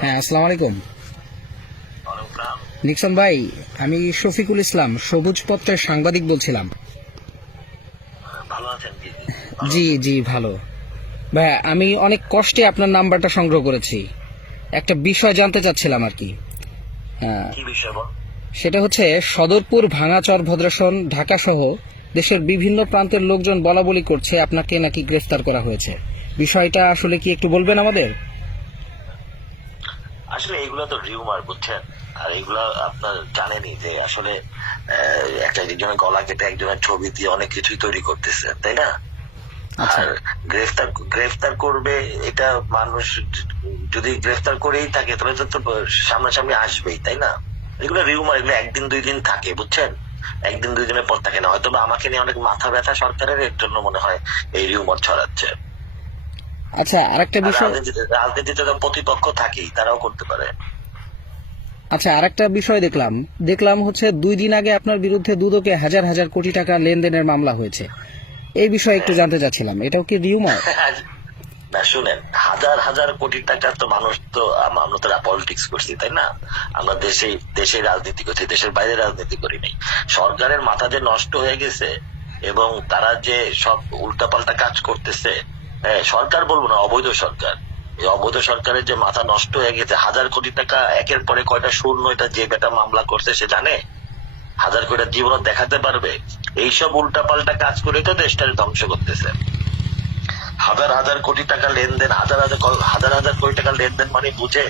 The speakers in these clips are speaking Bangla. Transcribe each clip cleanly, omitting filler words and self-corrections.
হ্যাঁ, আসসালামু আলাইকুম নিক্সন ভাই। আমি শফিকুল ইসলাম, সবুজ পত্রের সাংবাদিক বলছিলাম। ভালো আছেন? জি জি, ভালো। ভাই, আমি অনেক কষ্টে আপনার নাম্বারটা সংগ্রহ করেছি। একটা বিষয় জানতে চাচ্ছিলাম আর কি। হ্যাঁ, কি বিষয় বল? সেটা হচ্ছে সদরপুর, ভাঙাচর, ভদ্রাসন, ঢাকা সহ দেশের বিভিন্ন প্রান্তের লোকজন বলাবলি করছে আপনাকে নাকি গ্রেফতার করা হয়েছে। বিষয়টা আসলে কি একটু বলবেন আমাদের? আসলে এগুলো তো রিউমার, বুঝছেন? আর এগুলা আপনার জানেনই যে আসলে একজনের গলা কেটে একজনের ছবি দিয়ে অনেক কিছুই তৈরি করতেছে, তাই না? আচ্ছা আর গ্রেফতার করবে, এটা মানুষ যদি গ্রেফতার করেই থাকে তাহলে তো সামনাসামনি আসবেই, তাই না? এগুলো রিউমার, এগুলো একদিন দুই দিন থাকে, বুঝছেন? একদিন দুই দিনের পর থাকে না। হয়তো আমাকে নিয়ে অনেক মাথা ব্যথা সরকারের, এর জন্য মনে হয় এই রিউমার ছড়াচ্ছে। আচ্ছা, আরেকটা বিষয়। রাজনীতিতে তো প্রতিপক্ষ থাকেই, তারাও করতে পারে। আচ্ছা, আরেকটা বিষয় দেখলাম হচ্ছে 2 দিন আগে আপনার বিরুদ্ধে দুদকে হাজার হাজার কোটি টাকা লেনদেনের মামলা হয়েছে। এই বিষয়ে একটু জানতে চাচ্ছিলাম, এটাও কি রিউমার? না, শুনেন, হাজার হাজার কোটি টাকা তো মানুষ তো, আমরা তো পলিটিক্স করছি, তাই না? আমরা দেশে রাজনীতি করছি, দেশের বাইরে রাজনীতি করি নাই। সরকারের মাথা যে নষ্ট হয়ে গেছে এবং তারা যে সব উল্টাপাল্টা কাজ করতেছে, হ্যাঁ, সরকার বলবো না, অবৈধ সরকার। এই অবৈধ সরকারের যে মাথা নষ্ট হয়ে গেছে, হাজার কোটি টাকা একের পরে কয়টা শূন্য, এটা যে বেটা মামলা করছে সে জানে। হাজার কোটি জীবন দেখাতে পারবে? এইসব উল্টাপাল্টা কাজ করে তো দেশটাকে ধ্বংস করতেছে। হাজার হাজার কোটি টাকা লেনদেন, হাজার হাজার কোটি টাকা লেনদেন মানে বুঝে?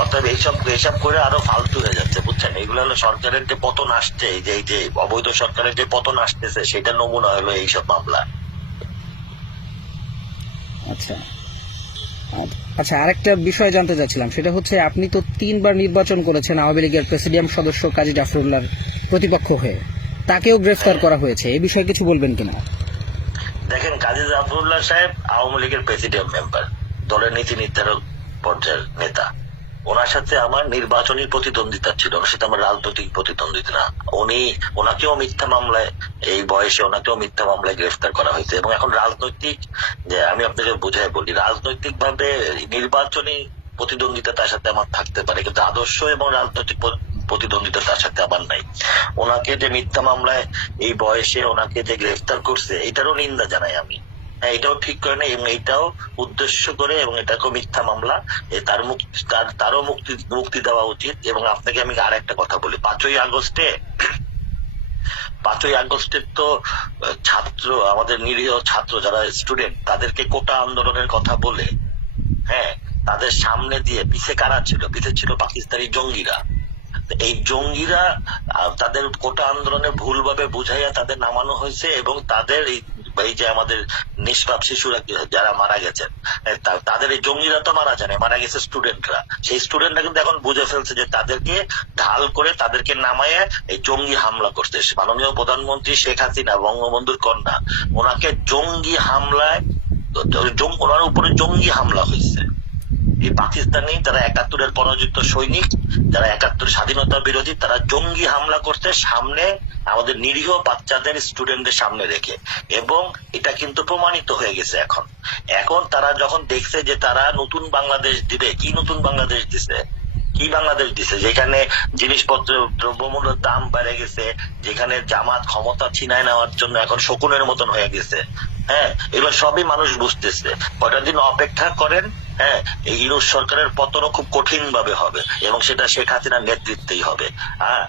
অর্থাৎ এইসব করে আরো ফালতু হয়ে যাচ্ছে, বুঝছেন? এগুলো হলো সরকারের যে পতন আসছে, এই যে অবৈধ সরকারের যে পতন আসতেছে, সেটা নমুনা হলো এইসব মামলা। আচ্ছা আচ্ছা, আরেকটা বিষয় জানতে চাচ্ছিলাম, সেটা হচ্ছে আপনি তো 3বার নির্বাচন করেছেন আওয়ামী লীগের প্রেসিডিয়াম সদস্য কাজী জাফরুল্লাহর প্রতিপক্ষ হয়ে। তাকেও গ্রেফতার করা হয়েছে, এই বিষয়ে কিছু বলবেন কিনা? দেখেন, কাজী জাফরুল্লাহ সাহেব আওয়ামী লীগের প্রেসিডিয়াম মেম্বার, দলের নীতি নির্ধারক পর্যায়ের নেতা। ওনার সাথে আমার নির্বাচনী প্রতিদ্বন্দ্বিতা ছিল, ওনার সাথে আমার রাজনৈতিক প্রতিদ্বন্দ্বিতা না। ওনাকেও মিথ্যা মামলায়, এই বয়সে ওনাকেও মিথ্যা মামলায় গ্রেফতার করা হয়েছে। এবং এখন রাজনৈতিক, যে আমি আপনাকে বোঝাই বলি, রাজনৈতিক ভাবে নির্বাচনী প্রতিদ্বন্দ্বিতা তার সাথে আমার থাকতে পারে, কিন্তু আদর্শ এবং রাজনৈতিক প্রতিদ্বন্দ্বিতা তার সাথে আবার নাই। ওনাকে যে মিথ্যা মামলায় এই বয়সে ওনাকে যে গ্রেফতার করছে, এটারও নিন্দা জানাই আমি। এটাও ঠিক করে না, এবং এটাও উদ্দেশ্য করে, এবং এটাকেও মিথ্যা মামলা, তারও মুক্তি দেওয়া উচিত। এবং আপনাকে আমি আর একটা কথা বলি, 5ই আগস্টের তো ছাত্র, আমাদের নিরীহ ছাত্র যারা স্টুডেন্ট, তাদেরকে কোটা আন্দোলনের কথা বলে, হ্যাঁ, তাদের সামনে দিয়ে পিছে কারা ছিল? পিছে ছিল পাকিস্তানি জঙ্গিরা। এই জঙ্গিরা তাদের কোটা আন্দোলনে ভুলভাবে বুঝাইয়া তাদের নামানো হয়েছে, এবং তাদের এই যে আমাদের নিষ্পাপ শিশুরা যারা মারা গেছেন, তাদের এই জঙ্গিরা তো মারা যায়নি, মারা গেছে স্টুডেন্টরা। সেই স্টুডেন্টরা কিন্তু এখন বুঝে ফেলছে যে তাদেরকে ঢাল করে তাদেরকে নামায় এই জঙ্গি হামলা করতে। মাননীয় প্রধানমন্ত্রী শেখ হাসিনা, বঙ্গবন্ধুর কন্যা, ওনাকে জঙ্গি হামলায়, ওনার উপরে জঙ্গি হামলা হয়েছে। এই পাকিস্তানি যারা 71-এর পরাজিত সৈনিক, যারা 71 স্বাধীনতা বিরোধী, তারা জঙ্গি হামলা করতে সামনে আমাদের নিরীহ বাচ্চাদের, স্টুডেন্টদের সামনে রেখে। এবং এটা কিন্তু প্রমাণিত হয়ে গেছে। এখন তারা যখন দেখছে যে তারা নতুন বাংলাদেশ দিবে, কি নতুন বাংলাদেশ দিছে? কি বাংলাদেশ দিছে? যেখানে জিনিসপত্র, দ্রব্যমূল্যের দাম বেড়ে গেছে, যেখানে জামাত ক্ষমতা ছিনায় নেওয়ার জন্য এখন শকুনের মতন হয়ে গেছে। হ্যাঁ, এবার সবই মানুষ বুঝতেছে। কয়টা দিন অপেক্ষা করেন, হ্যাঁ, এই ইউনূস সরকারের পতনও খুব কঠিন ভাবে হবে, এবং সেটা শেখ হাসিনার নেতৃত্বেই হবে। হ্যাঁ,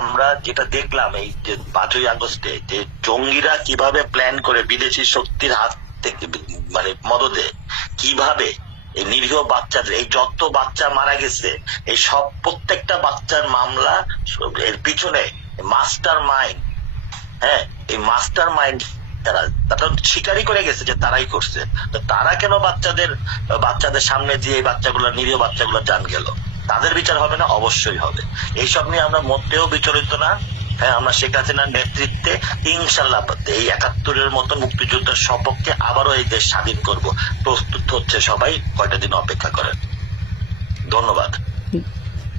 আমরা যেটা দেখলাম এই যে 5ই আগস্টে, যে জঙ্গিরা কিভাবে প্ল্যান করে বিদেশি শক্তির হাত থেকে, মানে মদদে, কিভাবে এই নিরীহ বাচ্চাদের, এই যত বাচ্চা মারা গেছে, এই সব প্রত্যেকটা বাচ্চার মামলা, এর পিছনে মাস্টার মাইন্ড, হ্যাঁ, এই মাস্টার মাইন্ড তারা স্বীকারই করে গেছে যে তারাই করছে। তো তারা কেন বাচ্চাদের সামনে দিয়ে এই নিরীহ বাচ্চাগুলো জান গেল? তাদের বিচার হবে না? অবশ্যই হবে। এইসব নিয়ে আমরা মোটেও বিচলিত না। হ্যাঁ, আমরা শেখ হাসিনার নেতৃত্বে ইনশাল্লাহ এই 71-এর মতো মুক্তিযুদ্ধের সপক্ষে আবারও এই দেশ স্বাধীন করব। প্রস্তুত হচ্ছে সবাই, কয়টা দিন অপেক্ষা করেন। ধন্যবাদ।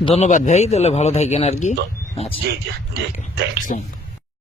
ধন্যবাদ ভাই, তাহলে ভালো থাকেন আর কি। জি জি জি, থ্যাংক ইউ।